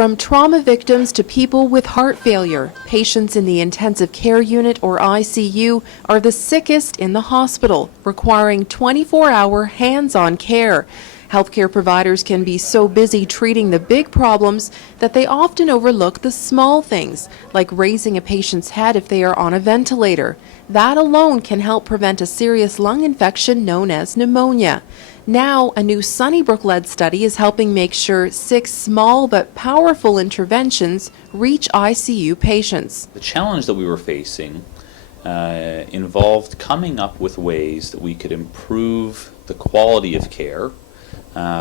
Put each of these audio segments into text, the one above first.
From trauma victims to people with heart failure, patients in the intensive care unit or ICU are the sickest in the hospital, requiring 24-hour hands-on care. Healthcare providers can be so busy treating the big problems that they often overlook the small things, like raising a patient's head if they are on a ventilator. That alone can help prevent a serious lung infection known as pneumonia. Now, a new Sunnybrook-led study is helping make sure 6 small but powerful interventions reach ICU patients. The challenge that we were facing involved coming up with ways that we could improve the quality of care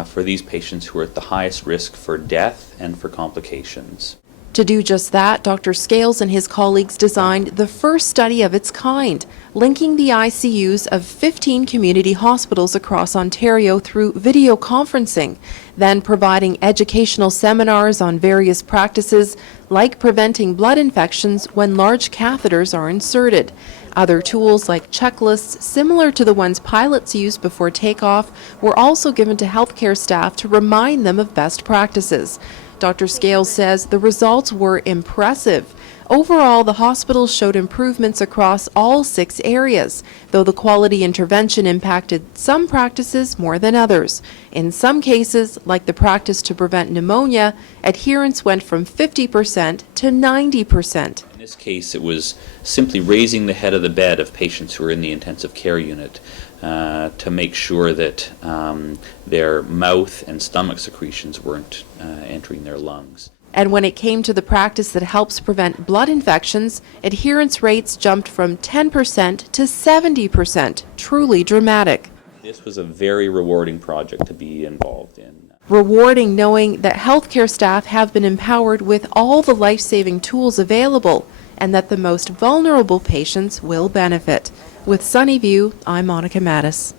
for these patients who are at the highest risk for death and for complications. To do just that, Dr. Scales and his colleagues designed the first study of its kind, linking the ICUs of 15 community hospitals across Ontario through video conferencing, then providing educational seminars on various practices like preventing blood infections when large catheters are inserted. Other tools like checklists similar to the ones pilots use before takeoff were also given to healthcare staff to remind them of best practices. Dr. Scales says the results were impressive. Overall, the hospital showed improvements across all 6 areas, though the quality intervention impacted some practices more than others. In some cases, like the practice to prevent pneumonia, adherence went from 50% to 90%. In this case, it was simply raising the head of the bed of patients who are in the intensive care unit to make sure that their mouth and stomach secretions weren't entering their lungs. And when it came to the practice that helps prevent blood infections, adherence rates jumped from 10% to 70%, truly dramatic. This was a very rewarding project to be involved in. Rewarding knowing that healthcare staff have been empowered with all the life-saving tools available and that the most vulnerable patients will benefit. With Sunnyview, I'm Monica Mattis.